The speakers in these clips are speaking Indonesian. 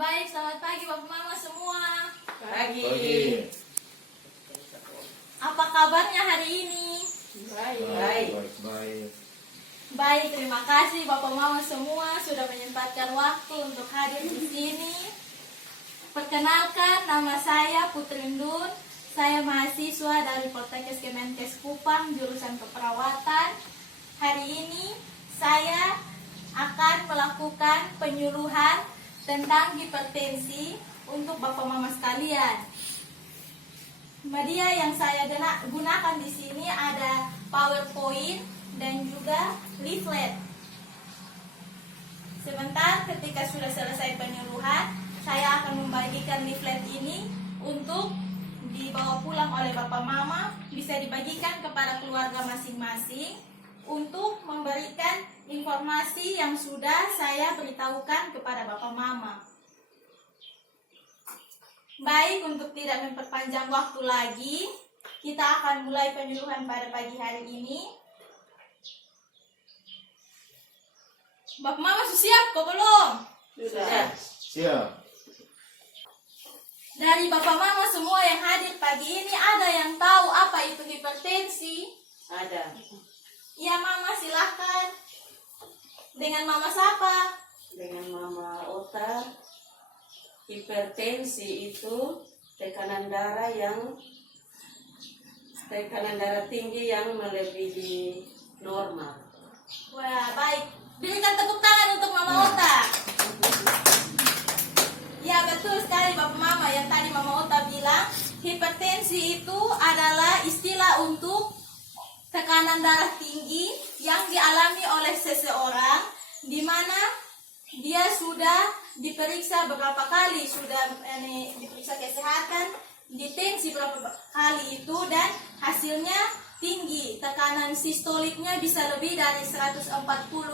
Baik, selamat pagi Bapak Mama semua. Pagi. Apa kabarnya hari ini? Baik. Baik, terima kasih Bapak Mama semua sudah menyempatkan waktu untuk hadir di sini. Perkenalkan, nama saya Putri Ndun. Saya mahasiswa dari Poltekkes Kemenkes Kupang, jurusan keperawatan. Hari ini saya akan melakukan penyuluhan tentang hipertensi untuk Bapak Mama sekalian. Media yang saya gunakan di sini ada PowerPoint dan juga leaflet. Sebentar, ketika sudah selesai penyuluhan, saya akan membagikan leaflet ini untuk dibawa pulang oleh Bapak Mama, bisa dibagikan kepada keluarga masing-masing untuk memberikan informasi yang sudah saya beritahukan kepada Bapak Mama. Baik, untuk tidak memperpanjang waktu lagi, kita akan mulai penyuluhan pada pagi hari ini. Bapak Mama sudah siap kok belum? Sudah. Siap. Dari Bapak Mama semua yang hadir pagi ini, ada yang tahu apa itu hipertensi? Ada. Ya Mama, silahkan. Dengan Mama siapa? Dengan Mama Ota. Hipertensi itu tekanan darah tinggi yang melebihi normal. Wah, baik. Berikan tepuk tangan untuk Mama Ota. Ya, betul sekali Bapak Mama. Yang tadi Mama Ota bilang, hipertensi itu adalah istilah untuk tekanan darah tinggi yang dialami oleh seseorang, di mana dia sudah diperiksa beberapa kali, sudah diperiksa kesehatan, ditensi beberapa kali itu, dan hasilnya tinggi. Tekanan sistoliknya bisa lebih dari 140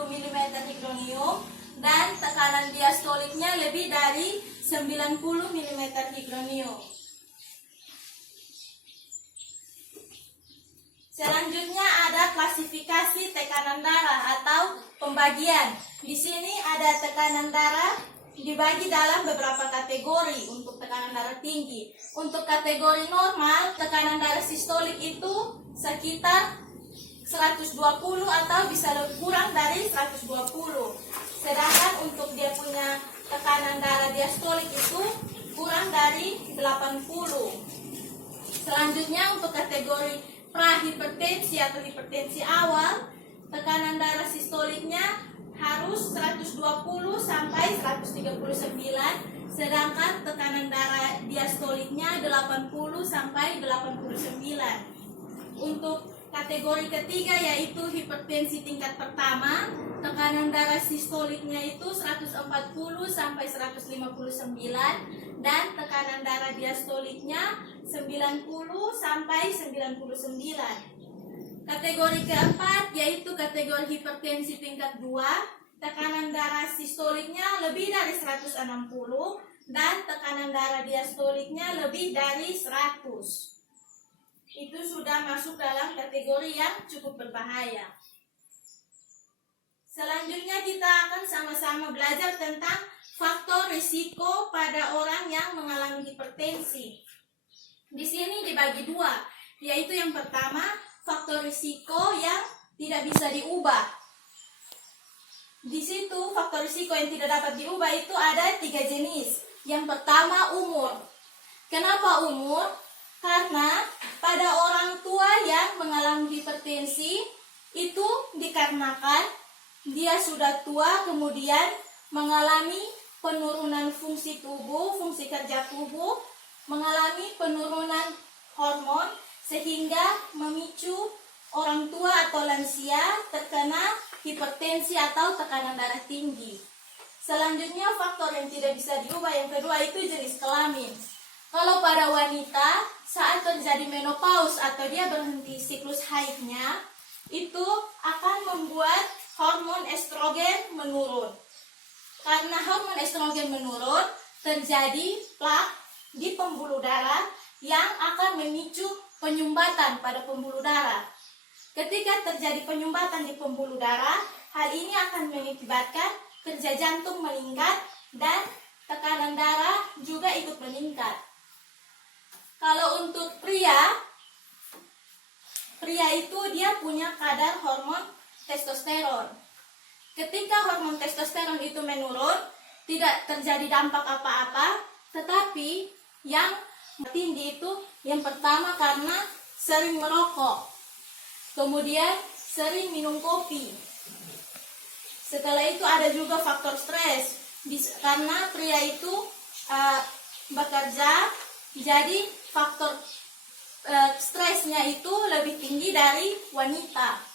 mm hydronium dan tekanan diastoliknya lebih dari 90 mm hydronium. Selanjutnya ada klasifikasi tekanan darah atau pembagian. Di sini ada tekanan darah dibagi dalam beberapa kategori untuk tekanan darah tinggi. Untuk kategori normal, tekanan darah sistolik itu sekitar 120 atau bisa kurang dari 120. Sedangkan untuk dia punya tekanan darah diastolik itu kurang dari 80. Selanjutnya untuk kategori prahipertensi atau hipertensi awal, tekanan darah sistoliknya harus 120 sampai 139, sedangkan tekanan darah diastoliknya 80 sampai 89. Untuk kategori ketiga yaitu hipertensi tingkat pertama, tekanan darah sistoliknya itu 140 sampai 159 dan tekanan darah diastoliknya 90 sampai 99. Kategori keempat yaitu kategori hipertensi tingkat 2, tekanan darah sistoliknya lebih dari 160 dan tekanan darah diastoliknya lebih dari 100. Itu sudah masuk dalam kategori yang cukup berbahaya. Selanjutnya kita akan sama-sama belajar tentang faktor risiko pada orang yang mengalami hipertensi. Di sini dibagi dua, yaitu yang pertama faktor risiko yang tidak bisa diubah. Di situ faktor risiko yang tidak dapat diubah itu ada 3 jenis. Yang pertama umur. Kenapa umur? Karena pada orang tua yang mengalami hipertensi itu dikarenakan dia sudah tua, kemudian mengalami penurunan fungsi tubuh, fungsi kerja tubuh, mengalami penurunan hormon sehingga memicu orang tua atau lansia terkena hipertensi atau tekanan darah tinggi. Selanjutnya faktor yang tidak bisa diubah yang kedua itu jenis kelamin. Kalau pada wanita saat terjadi menopause atau dia berhenti siklus haidnya, itu akan membuat hormon estrogen menurun. Karena hormon estrogen menurun, terjadi plak di pembuluh darah yang akan memicu penyumbatan pada pembuluh darah. Ketika terjadi penyumbatan di pembuluh darah, hal ini akan mengakibatkan kerja jantung meningkat dan tekanan darah juga ikut meningkat. Kalau untuk pria itu dia punya kadar hormon testosteron. Ketika hormon testosteron itu menurun, tidak terjadi dampak apa-apa, tetapi yang tinggi itu yang pertama karena sering merokok, kemudian sering minum kopi. Setelah itu ada juga faktor stres, karena pria itu bekerja, jadi faktor stresnya itu lebih tinggi dari wanita.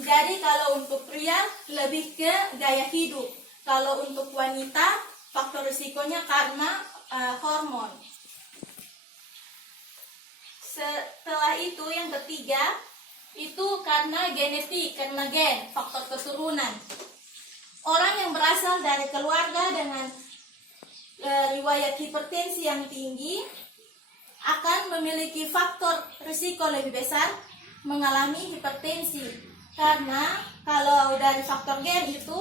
Jadi kalau untuk pria lebih ke gaya hidup, kalau untuk wanita faktor risikonya karena hormon. Setelah itu yang ketiga itu karena genetik, karena gen, faktor keturunan. Orang yang berasal dari keluarga dengan riwayat hipertensi yang tinggi akan memiliki faktor risiko lebih besar mengalami hipertensi. Karena kalau dari faktor gen itu,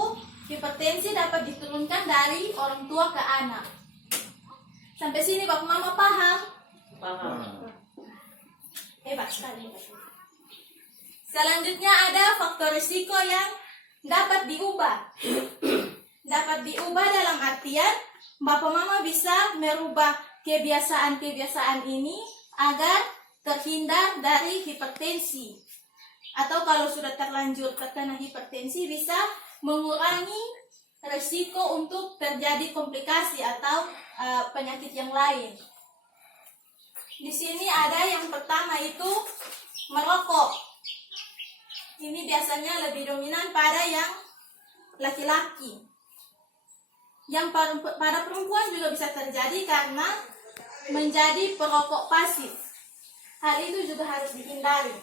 hipertensi dapat diturunkan dari orang tua ke anak. Sampai sini Bapak Mama paham? Paham. Hebat sekali. Selanjutnya ada faktor risiko yang dapat diubah. Dapat diubah dalam artian Bapak Mama bisa merubah kebiasaan-kebiasaan ini agar terhindar dari hipertensi. Atau kalau sudah terlanjur terkena hipertensi bisa mengurangi risiko untuk terjadi komplikasi atau penyakit yang lain. Di sini ada yang pertama itu merokok. Ini biasanya lebih dominan pada yang laki-laki. Yang pada perempuan juga bisa terjadi karena menjadi perokok pasif. Hal itu juga harus dihindari.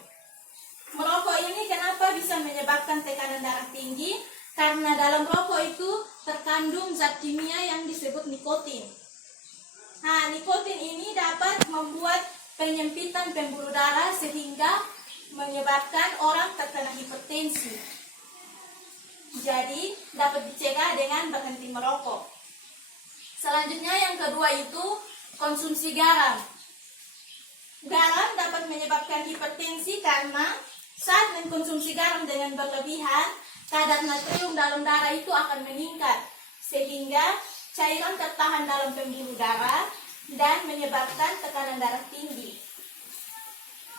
Merokok ini kenapa bisa menyebabkan tekanan darah tinggi? Karena dalam rokok itu terkandung zat kimia yang disebut nikotin. Nah, nikotin ini dapat membuat penyempitan pembuluh darah sehingga menyebabkan orang terkena hipertensi. Jadi dapat dicegah dengan berhenti merokok. Selanjutnya yang kedua itu konsumsi garam. Garam dapat menyebabkan hipertensi karena saat mengkonsumsi garam dengan berlebihan, kadar natrium dalam darah itu akan meningkat sehingga cairan tertahan dalam pembuluh darah dan menyebabkan tekanan darah tinggi.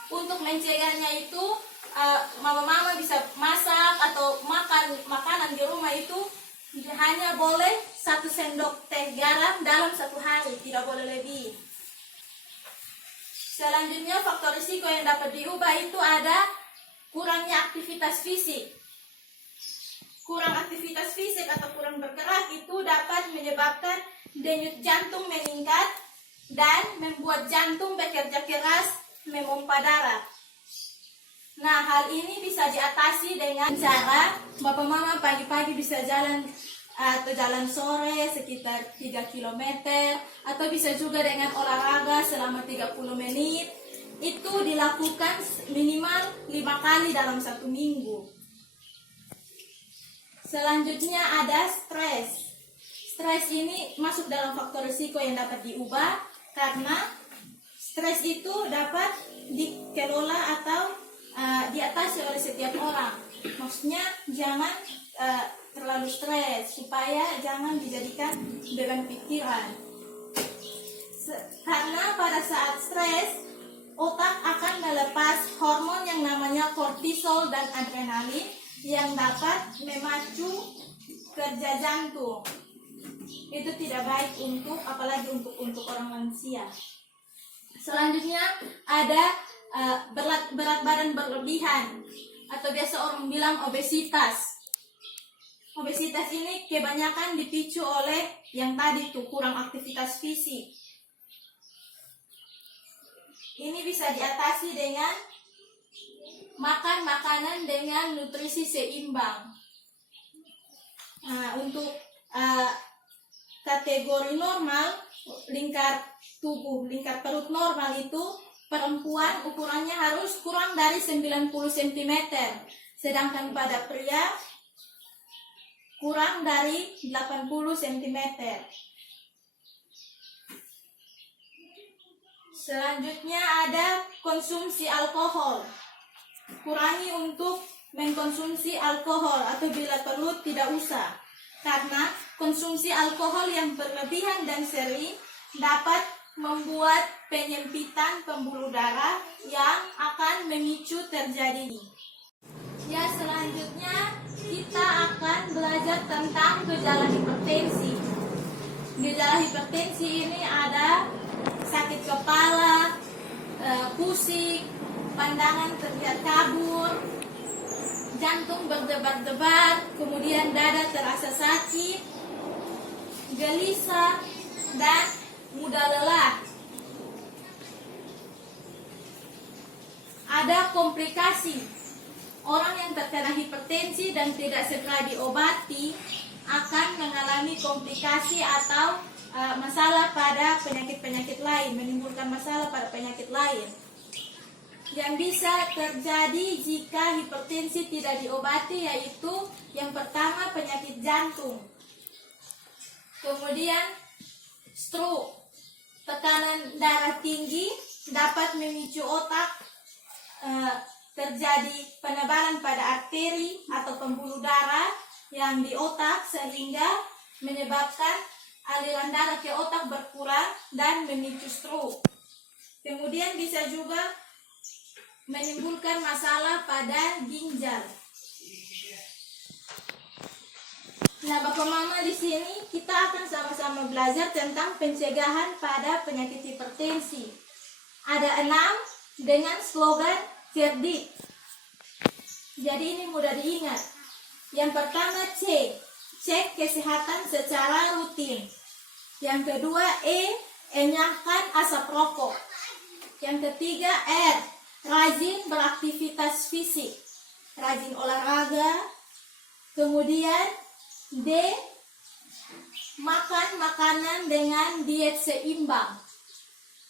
Untuk mencegahnya itu mama-mama bisa masak atau makan makanan di rumah itu hanya boleh 1 sendok teh garam dalam 1 hari, tidak boleh lebih. Selanjutnya faktor risiko yang dapat diubah itu ada kurangnya aktivitas fisik. Kurang aktivitas fisik atau kurang bergerak itu dapat menyebabkan denyut jantung meningkat dan membuat jantung bekerja keras memompa darah. Nah, hal ini bisa diatasi dengan cara Bapak Mama pagi-pagi bisa jalan atau jalan sore sekitar 3 km atau bisa juga dengan olahraga selama 30 menit. Itu dilakukan minimal 5 kali dalam 1 minggu. Selanjutnya ada stres. Stres ini masuk dalam faktor risiko yang dapat diubah karena stres itu dapat dikelola atau diatasi oleh setiap orang. Maksudnya jangan terlalu stres supaya jangan dijadikan beban pikiran. Karena pada saat stres otak akan melepas hormon yang namanya kortisol dan adrenalin yang dapat memacu kerja jantung. Itu tidak baik apalagi untuk orang lansia. Selanjutnya ada berat badan berlebihan atau biasa orang bilang obesitas. Obesitas ini kebanyakan dipicu oleh yang tadi tuh kurang aktivitas fisik. Ini bisa diatasi dengan makan makanan dengan nutrisi seimbang. Nah, untuk kategori normal, lingkar perut normal itu perempuan ukurannya harus kurang dari 90 cm, sedangkan pada pria kurang dari 80 cm. Selanjutnya ada konsumsi alkohol. Kurangi untuk mengkonsumsi alkohol atau bila perlu tidak usah. Karena konsumsi alkohol yang berlebihan dan sering dapat membuat penyempitan pembuluh darah yang akan memicu terjadinya. Ya, selanjutnya kita akan belajar tentang gejala hipertensi. Gejala hipertensi ini ada sakit kepala, pusing, pandangan terlihat kabur, jantung berdebar-debar, kemudian dada terasa sakit, gelisah, dan mudah lelah. Ada komplikasi. Orang yang terkena hipertensi dan tidak segera diobati akan mengalami komplikasi atau masalah pada penyakit-penyakit lain, menimbulkan masalah pada penyakit lain yang bisa terjadi jika hipertensi tidak diobati, yaitu yang pertama penyakit jantung, kemudian stroke, tekanan darah tinggi dapat memicu otak terjadi penebalan pada arteri atau pembuluh darah yang di otak sehingga menyebabkan aliran darah ke otak berkurang dan memicu stroke. Kemudian bisa juga menimbulkan masalah pada ginjal. Nah, Bapak Mama, di sini kita akan sama-sama belajar tentang pencegahan pada penyakit hipertensi. Ada 6 dengan slogan cerdik. Jadi ini mudah diingat. Yang pertama C, cek kesehatan secara rutin. Yang kedua enyahkan asap rokok. Yang ketiga R, rajin beraktivitas fisik, rajin olahraga. Kemudian D, makan makanan dengan diet seimbang.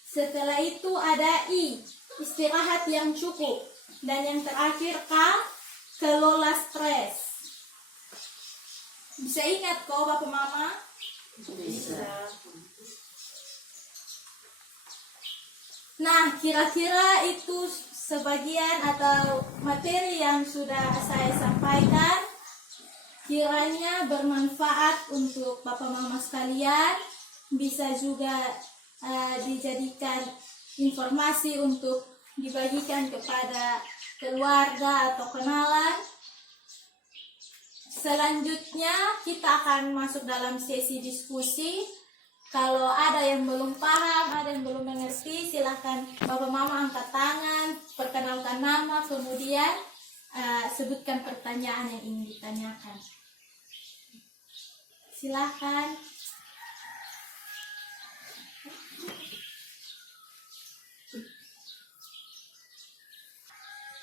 Setelah itu ada I, istirahat yang cukup. Dan yang terakhir K, kelola stres. Bisa ingat kok Bapak Mama? Bisa. Nah, kira-kira itu sebagian atau materi yang sudah saya sampaikan. Kiranya bermanfaat untuk Bapak Mama sekalian. Bisa juga dijadikan informasi untuk dibagikan kepada keluarga atau kenalan. Selanjutnya kita akan masuk dalam sesi diskusi. Kalau ada yang belum paham, ada yang belum mengerti, silakan Bapak Mama angkat tangan, perkenalkan nama, kemudian sebutkan pertanyaan yang ingin ditanyakan. Silakan.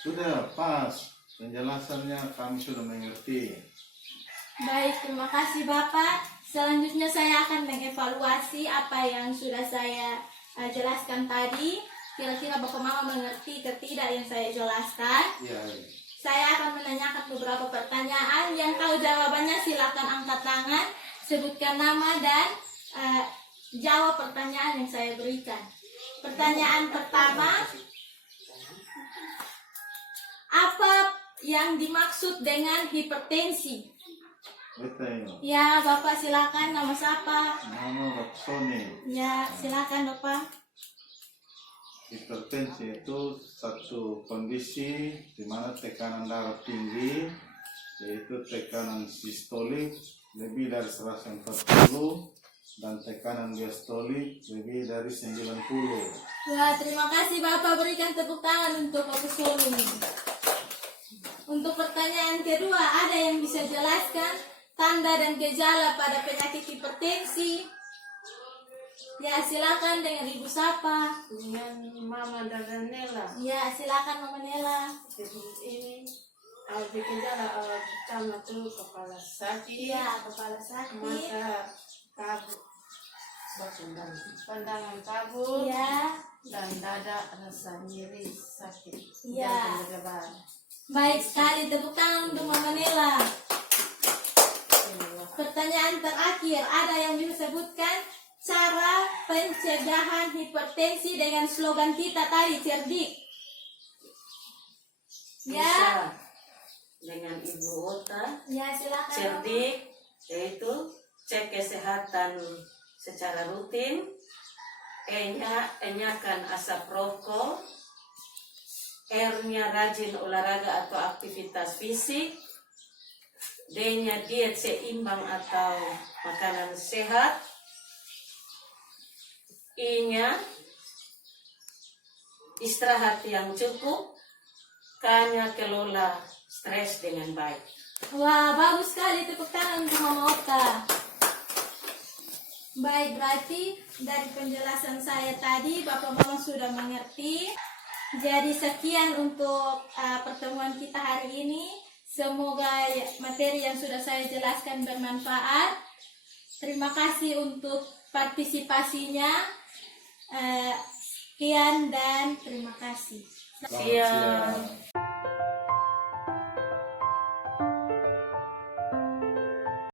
Sudah pas, penjelasannya kami sudah mengerti. Baik, terima kasih Bapak. Selanjutnya saya akan mengevaluasi apa yang sudah saya jelaskan tadi. Kira-kira Bapak Mama mengerti atau tidak yang saya jelaskan. Ya. Saya akan menanyakan beberapa pertanyaan. Yang tahu jawabannya silakan angkat tangan, sebutkan nama dan jawab pertanyaan yang saya berikan. Pertanyaan pertama, apa yang dimaksud dengan hipertensi? Betul. Ya, Bapak silakan. Nama siapa? Nama Baksoni. Ya, silakan Bapak. Hipertensi itu satu kondisi di mana tekanan darah tinggi, yaitu tekanan sistolik lebih dari 140 dan tekanan diastolik lebih dari 90. Ya, terima kasih Bapak, berikan tepuk tangan untuk Bapak Sony. Untuk pertanyaan kedua, ada yang bisa jelaskan tanda dan gejala pada penyakit hipertensi? Ya, silakan dengan Ibu siapa? Dengan Mama Dadanela. Ya, silakan Mama Nela. Jadi ini gejala pertama tuh kepala sakit, Iya, kepala sakit. mata kabur, pandangan kabur, Iya. dan dada rasa nyeri sakit. Iya. Jantung berdebar. Baik sekali, tepuk tangan untuk Mama Nela. Iya. Pertanyaan terakhir, ada yang bisa sebutkan cara pencegahan hipertensi dengan slogan kita tadi, cerdik. Ya, Bisa dengan Ibu Ota ya silakan. cerdik, yaitu cek kesehatan secara rutin, enyakan asap rokok, R-nya rajin olahraga atau aktivitas fisik, D-nya diet seimbang atau makanan sehat, I-nya istirahat yang cukup, K-nya kelola stres dengan baik. Wah, bagus sekali, tepuk tangan untuk Mama Oka. Baik, berarti dari penjelasan saya tadi Bapak Mama sudah mengerti. Jadi sekian untuk pertemuan kita hari ini. Semoga materi yang sudah saya jelaskan bermanfaat. Terima kasih untuk partisipasinya. Sekian dan terima kasih. Selamat Siang. siang.